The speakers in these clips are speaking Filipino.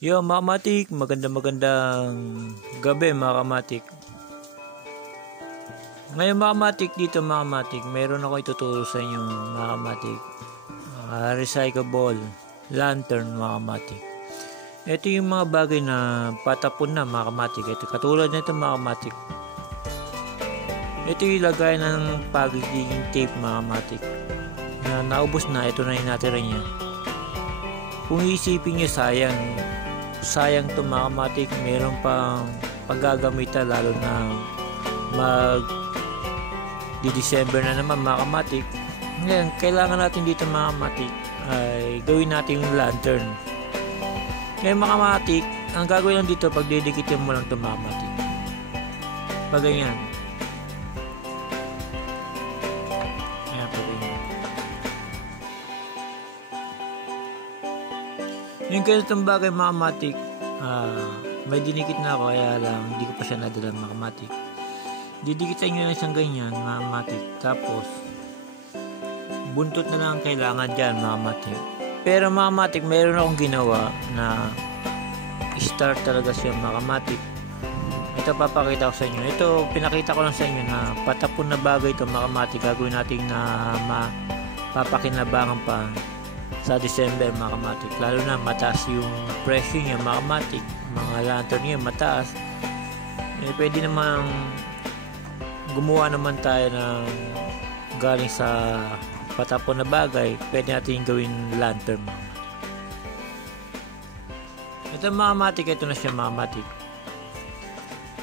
Yo mga kamatik, magandang gabi mga kamatik. Ngayon mga kamatik, dito mga kamatik, meron ako ituturo sa inyo mga kamatik. Recyclable lantern mga kamatik. Ito yung mga bagay na patapon na mga kamatik. Ito katulad nito mga kamatik. Ito yung lagay ng packaging tape mga kamatik. Na naubos na, ito na yung natira niya. Kung isipin nyo, sayang to mga kamatik, meron pang paggagamitan, lalo na December na naman mga kamatik. Ngayon, kailangan natin dito mga kamatik ay gawin natin yung lantern. Ngayon mga kamatik, ang gagawin lang dito, pag didikitin mo lang ito mga kamatik, pag ganyan. Ayan, pag ganyan. Yung ganitong bagay mga kamatik, may dinikit na ako, kaya lang hindi ko pa siya nadala mga kamatik. Didikitan nyo na isang ganyan mga kamatik, tapos buntot na lang kailangan dyan mga kamatik. Pero mga kamatik, meron akong ginawa na start talaga siya mga kamatik. Ito papakita ko sa inyo. Ito pinakita ko lang sa inyo na patapon na bagay ito mga kamatik. Gagawin natin na mapapakinabangan pa sa December mga kamatik. Lalo na mataas yung presyo niya mga kamatik. Mga lantern niya mataas. Pwede namang gumawa naman tayo ng galing sa patapon na bagay. Pwede natin gawin lantern mga kamatik. Ito mga kamatik, ito na siya mga kamatik.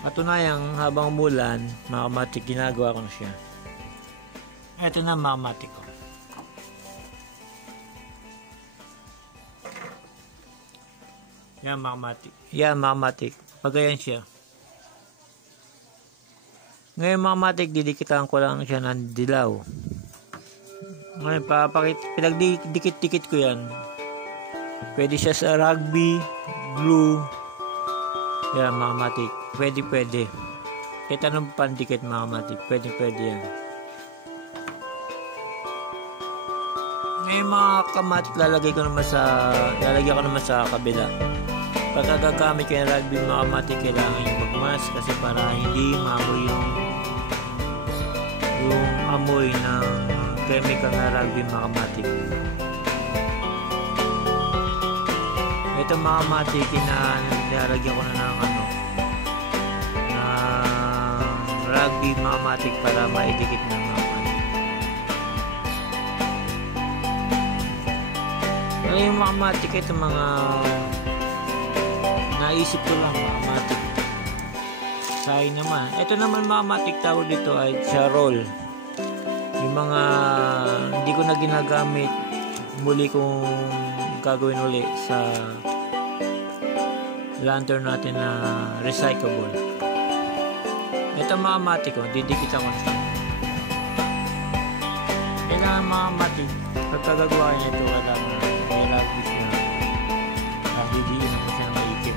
Patunayang habang umulan mga kamatik, ginagawa ko na siya. Ito na mga kamatik ko. Yan mga kamatik. Yan mga kamatik. Pagayan siya. Ngayon mga kamatik, didikitan ko lang siya ng dilaw. Ngayon, pinagdikit-dikit ko yan. Pwede siya sa rugby, glue. Yan mga kamatik. Pwede. Kahit anong pandikit mga kamatik. Pwede yan. Ngayon mga kamatik, lalagyan ko naman sa kabila. Pagka gagamit kayo ng rugby mga kamatik, kailangan yung magmask kasi para hindi maamoy yung amoy ng chemical na rugby mga kamatik. Ito mga kamatik, nilalagyan ko na ng rugby mga kamatik para maidikit na mga kamatik. Ngayon mga kamatik, ito mga naisip ko lang mga kamatik. Sayang naman. Ito naman mga kamatik, tawag dito ay charol. Yung mga hindi ko na ginagamit, muli kong gagawin uli sa lantern natin na recyclable. Ito mga kamatik ko, didikit ako sa kailangan mga kamatik, pagkagagawa niya ito, kailangan may rugby siya. Didiin naman siya ng maikim.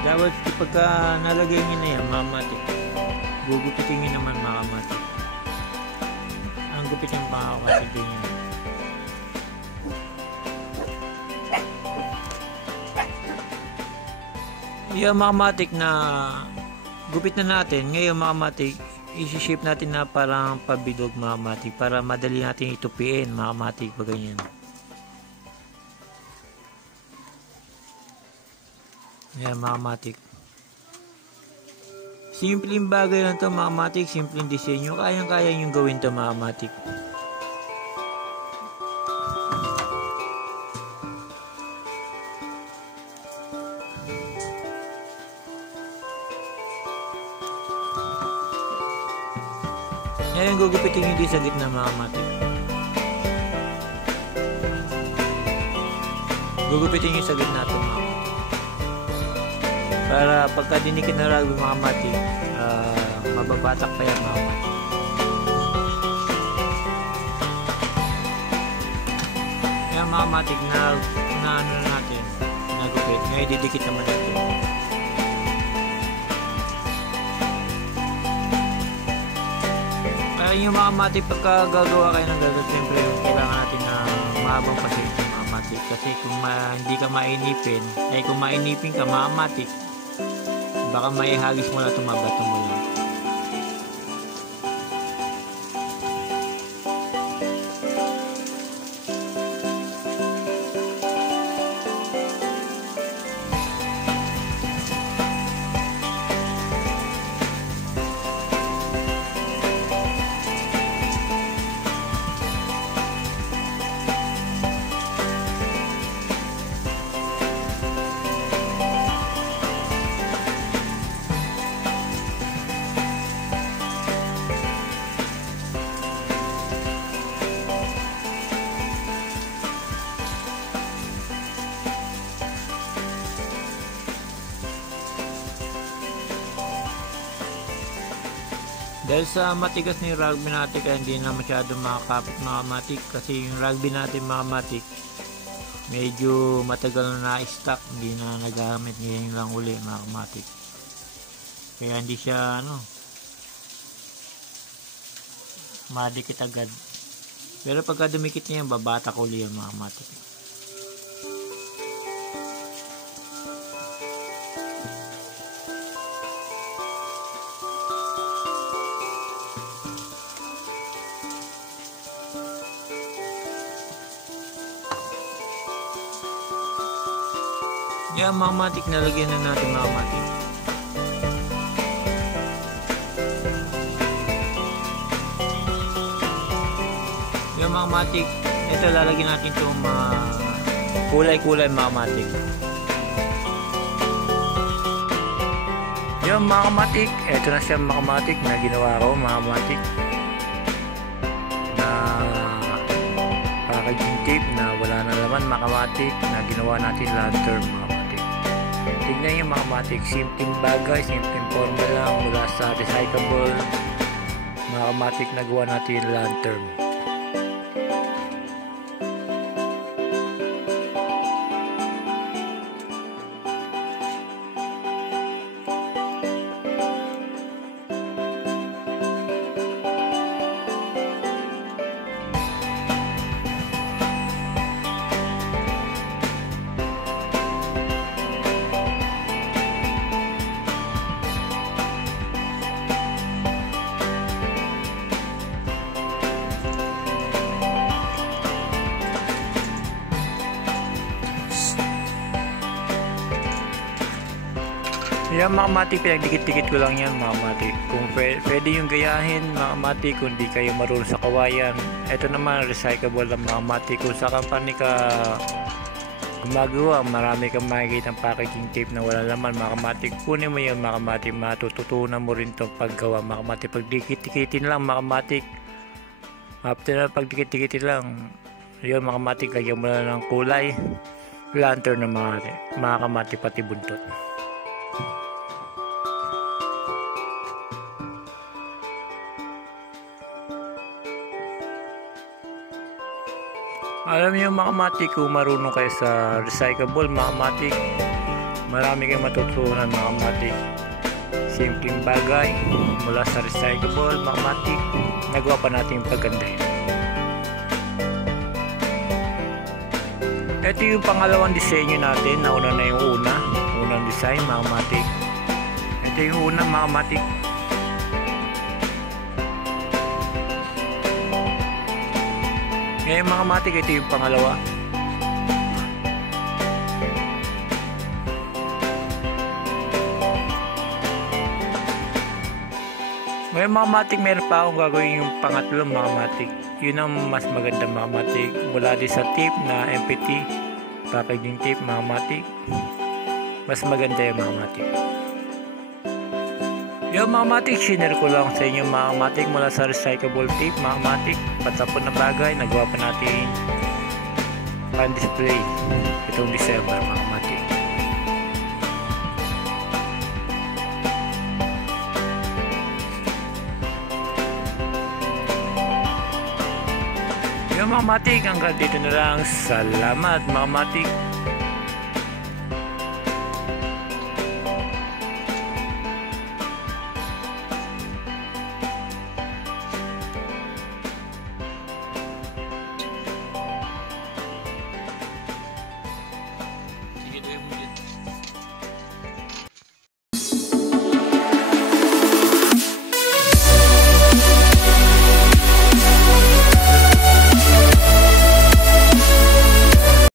Dapat pagka nalagay nyo na yan mga kamatik, gugupitin nyo naman mga kamatik. Ang gupit yung mga kamatik din yan. Yung mga kamatik na gupit na natin, ngayon mga kamatik, isi-shape natin na parang pabilog mga kamatik para madali natin itupiin mga kamatik pag ganyan. Yan mga kamatik. Simpleng bagay lang ito mga kamatik, simpleng disenyo, kayang-kaya yung gawin ito mga kamatik. Ngayon gugupitin nyo din sa gitna mga kamatik. Gugupitin nyo sa gitna ito mga kamatik. Para pagka dinikit na rugby mga kamatik, mababatak pa yan mga kamatik. Yan mga kamatik na ano natin, nagupit. Ngayon didikit naman ito. Kaya yung mga matik, pagka gagawa kayo ng ganito, siyempre kailangan natin na mahabang pasensya mga matik. Kasi kung hindi ka mainipin, ay kung mainipin ka mga matik, baka maihagis mo na tumabato mo lang. Dahil sa matigas na yung rugby natin, kaya hindi na masyado makakapit mga matik. Kasi yung rugby natin mga matik, medyo matagal na na-stock, hindi na nagamit, ngayon lang uli mga matik. Kaya hindi siya madikit agad. Pero pagka dumikit niya, babatak uli yung mga matik. Yan mga matik, nalagyan na natin mga matik. Yan mga matik, ito lalagyan natin itong mga kulay-kulay mga matik. Yan mga matik, ito na siya mga matik na ginawa ko mga matik. Na packaging tape na wala na laman mga matik, na ginawa natin lantern mga matik. Tignan yung mga matik, simpleng bagay, simpleng forma lang mula sa recyclable mga matik na gawa natin lantern. Yan mga matik, pinagdikit-dikit ko lang yan mga matik. Kung pwede yung gayahin mga matik, kung di kayo marunong sa kawayan. Ito naman recyclable lang mga matik. Kung sa company ka gumagawa, marami kang makikita ng packaging tape na wala laman mga matik. Kunin mo yun mga matik, matututunan mo rin itong paggawa mga matik. Pagdikit-dikitin lang mga matik. After na pagdikit-dikitin lang, yun mga matik, lagyan mo na ng kulay lantern ng mga kamatik pati buntot. Alam niyo mga matik, kung marunong kayo sa recyclable mga matik, marami kayong matutunan mga matik. Simpleng bagay mula sa recyclable mga matik, nagawa pa natin yung paganda yun. Ito yung pangalawang disenyo natin. Nauna na yung unang design mga matik. Ito yung unang mga matik. Ngayon mga matik, ito yung pangalawa. Ngayon mga matik, meron pa akong gagawin yung pangatlo mga matik. Yun ang mas maganda mga matik. Mula din sa tape na MPT, packaging tape mga matik. Mas maganda yung mga matik. Yung mga matik, shiner ko lang sa inyo mga matik mula sa recyclable tape mga matik. Patapon na bagay, nagawa pa natin pan display itong December mga matik. Yung mga matik, hanggang dito na lang. Salamat mga matik.